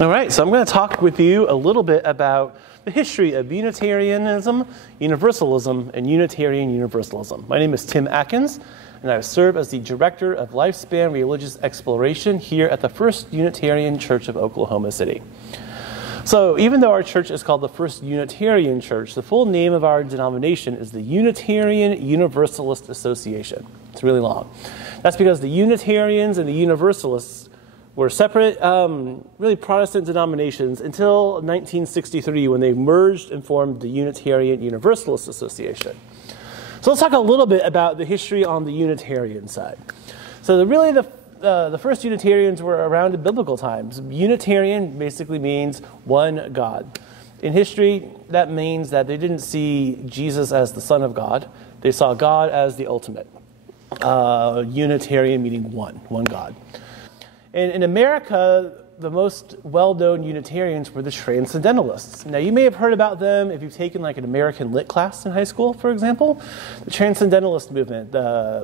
All right, so I'm going to talk with you a little bit about the history of Unitarianism, Universalism, and Unitarian Universalism. My name is Tim Atkins, and I serve as the Director of Lifespan Religious Exploration here at the First Unitarian Church of Oklahoma City. So even though our church is called the First Unitarian Church, the full name of our denomination is the Unitarian Universalist Association. It's really long. That's because the Unitarians and the Universalists were separate, really Protestant denominations until 1963 when they merged and formed the Unitarian Universalist Association. So let's talk a little bit about the history on the Unitarian side. So the first Unitarians were around in biblical times. Unitarian basically means one God. In history, that means that they didn't see Jesus as the Son of God. They saw God as the ultimate. Unitarian meaning one God. And in America, the most well-known Unitarians were the Transcendentalists. Now, you may have heard about them if you've taken like an American Lit class in high school, for example. The Transcendentalist movement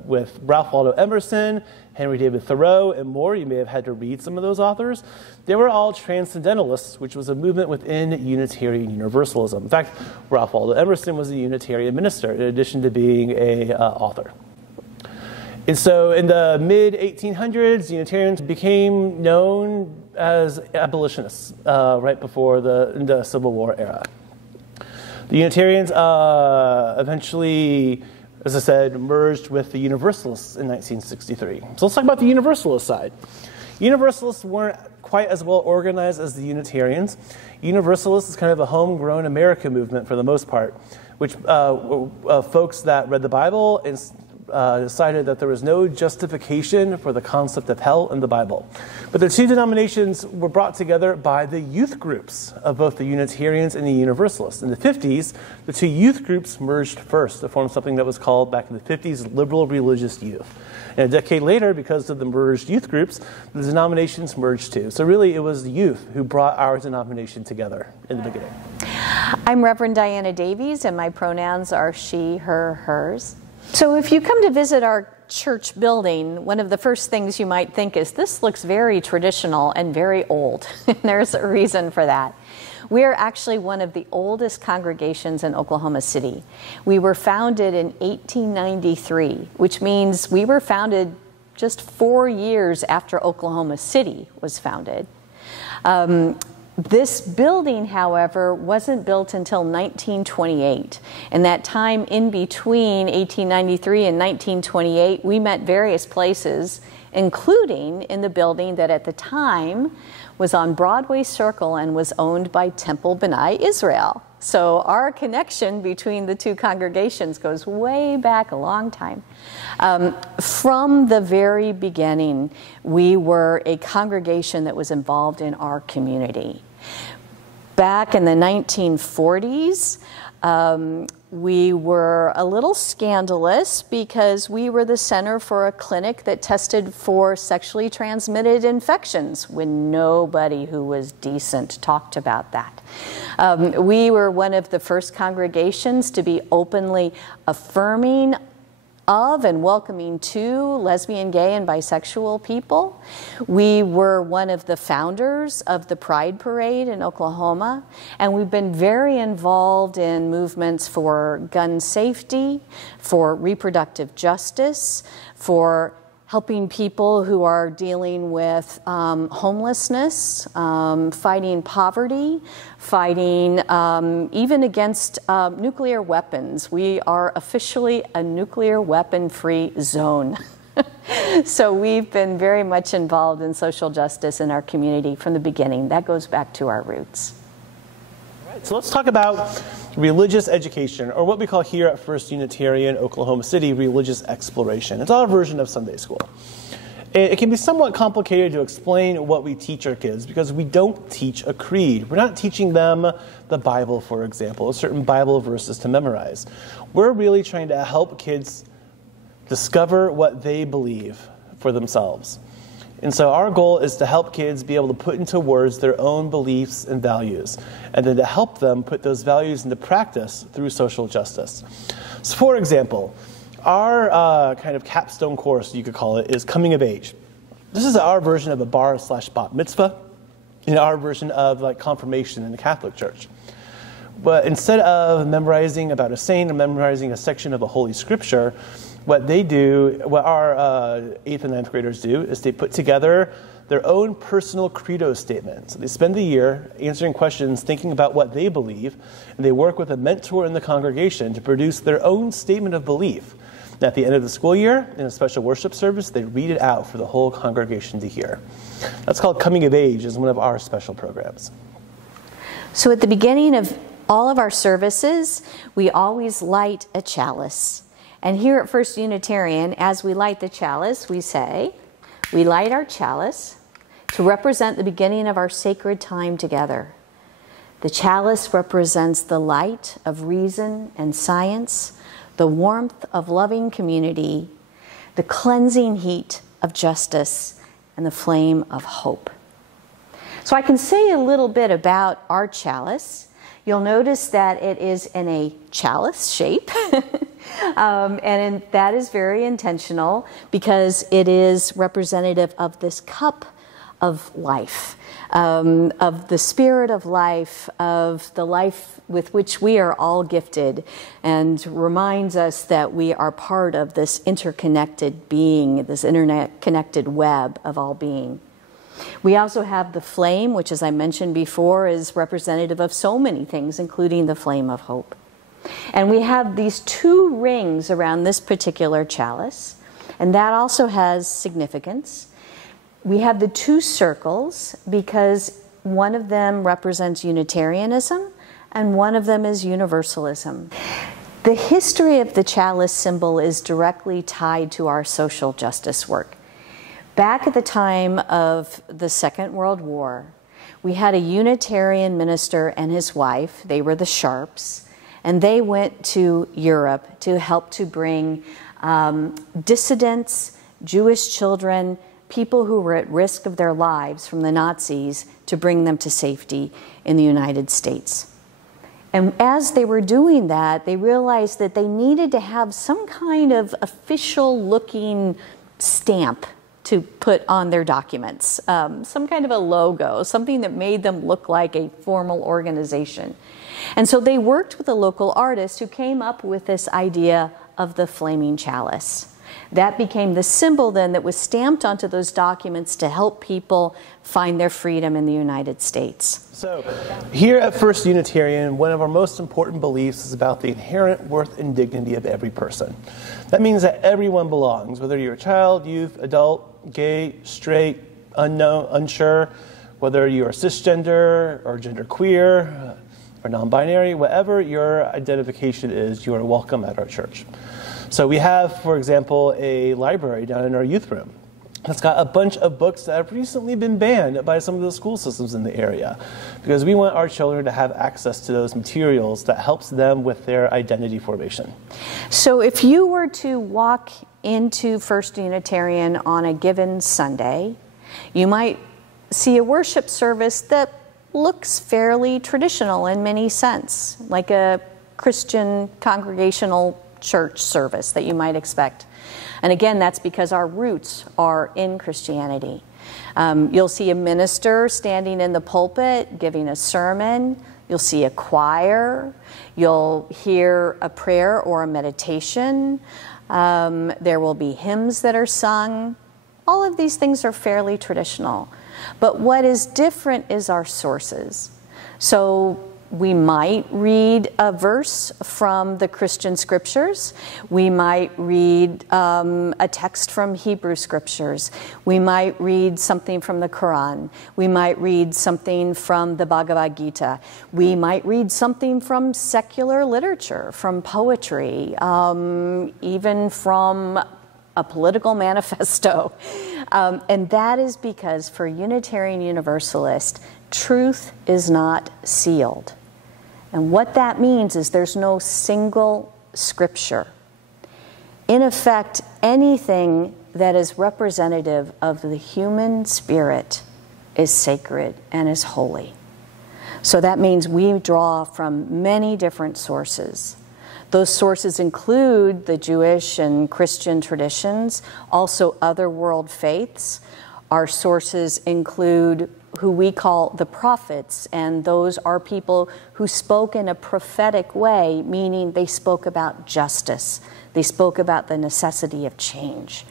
with Ralph Waldo Emerson, Henry David Thoreau, and more. You may have had to read some of those authors. They were all Transcendentalists, which was a movement within Unitarian Universalism. In fact, Ralph Waldo Emerson was a Unitarian minister in addition to being an author. And so in the mid-1800s, Unitarians became known as abolitionists right before the Civil War era. The Unitarians eventually, as I said, merged with the Universalists in 1963. So let's talk about the Universalist side. Universalists weren't quite as well organized as the Unitarians. Universalists is kind of a homegrown American movement for the most part, which folks that read the Bible and decided that there was no justification for the concept of hell in the Bible. But the two denominations were brought together by the youth groups of both the Unitarians and the Universalists. In the 50s, the two youth groups merged first to form something that was called, back in the 50s, liberal religious youth. And a decade later, because of the merged youth groups, the denominations merged too. So really, it was the youth who brought our denomination together in the beginning. I'm Reverend Diana Davies, and my pronouns are she, her, hers. So if you come to visit our church building, one of the first things you might think is, this looks very traditional and very old. And there's a reason for that. We are actually one of the oldest congregations in Oklahoma City. We were founded in 1893, which means we were founded just 4 years after Oklahoma City was founded. This building, however, wasn't built until 1928. And that time in between 1893 and 1928, we met various places, including in the building that at the time was on Broadway Circle and was owned by Temple B'nai Israel. So our connection between the two congregations goes way back a long time. From the very beginning, we were a congregation that was involved in our community. Back in the 1940s, we were a little scandalous because we were the center for a clinic that tested for sexually transmitted infections when nobody who was decent talked about that. We were one of the first congregations to be openly affirming of and welcoming to lesbian, gay, and bisexual people. We were one of the founders of the Pride Parade in Oklahoma, and we've been very involved in movements for gun safety, for reproductive justice, for helping people who are dealing with homelessness, fighting poverty, fighting even against nuclear weapons. We are officially a nuclear weapon-free zone. So we've been very much involved in social justice in our community from the beginning. That goes back to our roots. All right, so let's talk about religious education, or what we call here at First Unitarian Oklahoma City, religious exploration. It's our version of Sunday school. It can be somewhat complicated to explain what we teach our kids because we don't teach a creed. We're not teaching them the Bible, for example, certain Bible verses to memorize. We're really trying to help kids discover what they believe for themselves. And so our goal is to help kids be able to put into words their own beliefs and values, and then to help them put those values into practice through social justice. So for example, our kind of capstone course, you could call it, is coming of age. This is our version of a bar/bat mitzvah. in our version of like confirmation in the Catholic Church. But instead of memorizing about a saint or memorizing a section of a Holy Scripture, what our 8th and 9th graders do is they put together their own personal credo statement. So they spend the year answering questions, thinking about what they believe, and they work with a mentor in the congregation to produce their own statement of belief. And at the end of the school year, in a special worship service, they read it out for the whole congregation to hear. That's called Coming of Age, is one of our special programs. So at the beginning of all of our services, we always light a chalice. And here at First Unitarian, as we light the chalice, we say, we light our chalice to represent the beginning of our sacred time together. The chalice represents the light of reason and science, the warmth of loving community, the cleansing heat of justice, and the flame of hope. So I can say a little bit about our chalice. You'll notice that it is in a chalice shape. That is very intentional because it is representative of this cup of life, of the spirit of life, of the life with which we are all gifted, and reminds us that we are part of this interconnected being, this internet-connected web of all being. We also have the flame, which, as I mentioned before, is representative of so many things, including the flame of hope. And we have these 2 rings around this particular chalice, and that also has significance. We have the 2 circles because one of them represents Unitarianism and one of them is Universalism. The history of the chalice symbol is directly tied to our social justice work. Back at the time of the Second World War, we had a Unitarian minister and his wife. They were the Sharps, and they went to Europe to help to bring dissidents, Jewish children, people who were at risk of their lives from the Nazis, to bring them to safety in the United States. And as they were doing that, they realized that they needed to have some kind of official-looking stamp to put on their documents, some kind of a logo, something that made them look like a formal organization. And so they worked with a local artist who came up with this idea of the flaming chalice. That became the symbol then that was stamped onto those documents to help people find their freedom in the United States. So here at First Unitarian, one of our most important beliefs is about the inherent worth and dignity of every person. That means that everyone belongs, whether you're a child, youth, adult, gay, straight, unknown, unsure, whether you are cisgender or genderqueer or non-binary, whatever your identification is, you are welcome at our church. So we have, for example, a library down in our youth room that's got a bunch of books that have recently been banned by some of the school systems in the area, because we want our children to have access to those materials that helps them with their identity formation. So if you were to walk into First Unitarian on a given Sunday, you might see a worship service that looks fairly traditional in many sense, like a Christian congregational church service that you might expect. And again, that's because our roots are in Christianity. You'll see a minister standing in the pulpit giving a sermon. You'll see a choir. You'll hear a prayer or a meditation. There will be hymns that are sung. All of these things are fairly traditional. But what is different is our sources. So we might read a verse from the Christian scriptures. We might read a text from Hebrew scriptures. We might read something from the Quran. We might read something from the Bhagavad Gita. We might read something from secular literature, from poetry, even from a political manifesto. And that is because for Unitarian Universalist, truth is not sealed. And what that means is there's no single scripture. In effect, anything that is representative of the human spirit is sacred and is holy. So that means we draw from many different sources. Those sources include the Jewish and Christian traditions, also other world faiths. Our sources include who we call the prophets, and those are people who spoke in a prophetic way, meaning they spoke about justice. They spoke about the necessity of change.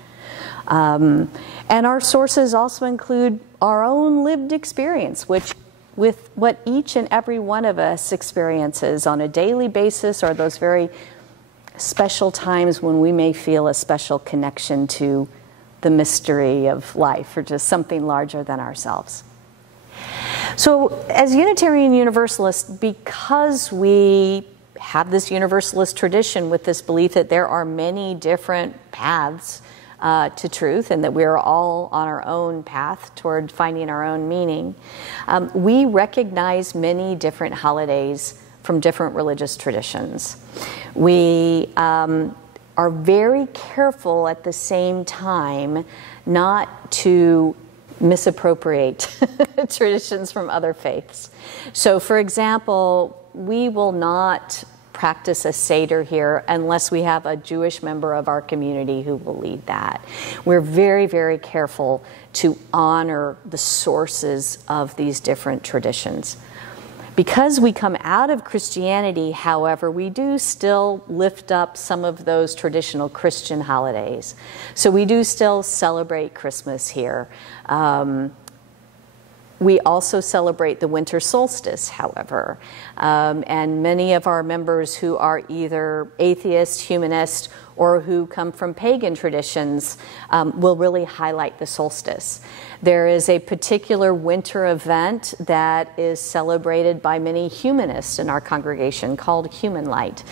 And our sources also include our own lived experience, which with what each and every one of us experiences on a daily basis, or those very special times when we may feel a special connection to the mystery of life, or just something larger than ourselves. So as Unitarian Universalists, because we have this Universalist tradition with this belief that there are many different paths to truth, and that we're all on our own path toward finding our own meaning, we recognize many different holidays from different religious traditions. We are very careful at the same time not to misappropriate traditions from other faiths. So, for example, we will not practice a Seder here unless we have a Jewish member of our community who will lead that. We're very, very careful to honor the sources of these different traditions. Because we come out of Christianity, however, we do still lift up some of those traditional Christian holidays. So we do still celebrate Christmas here. We also celebrate the winter solstice, however, and many of our members who are either atheist, humanist, or who come from pagan traditions will really highlight the solstice. There is a particular winter event that is celebrated by many humanists in our congregation called Human Light.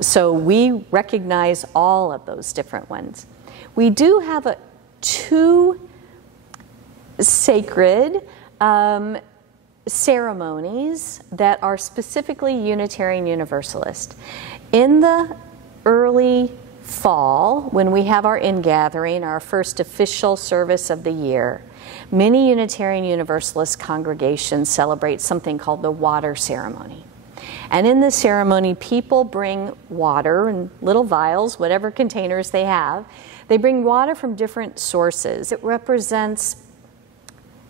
So we recognize all of those different ones. We do have two sacred ceremonies that are specifically Unitarian Universalist. In the early fall, when we have our ingathering, our first official service of the year, many Unitarian Universalist congregations celebrate something called the water ceremony. And in this ceremony, people bring water in little vials, whatever containers they have. They bring water from different sources. It represents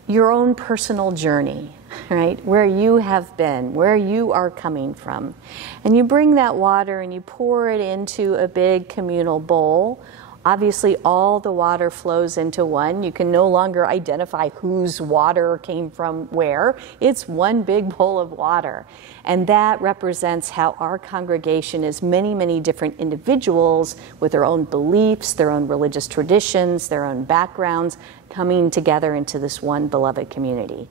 your own personal journey, right? Where you have been, where you are coming from. And you bring that water and you pour it into a big communal bowl. Obviously, all the water flows into one. You can no longer identify whose water came from where. It's one big bowl of water. And that represents how our congregation is many, many different individuals with their own beliefs, their own religious traditions, their own backgrounds, coming together into this one beloved community.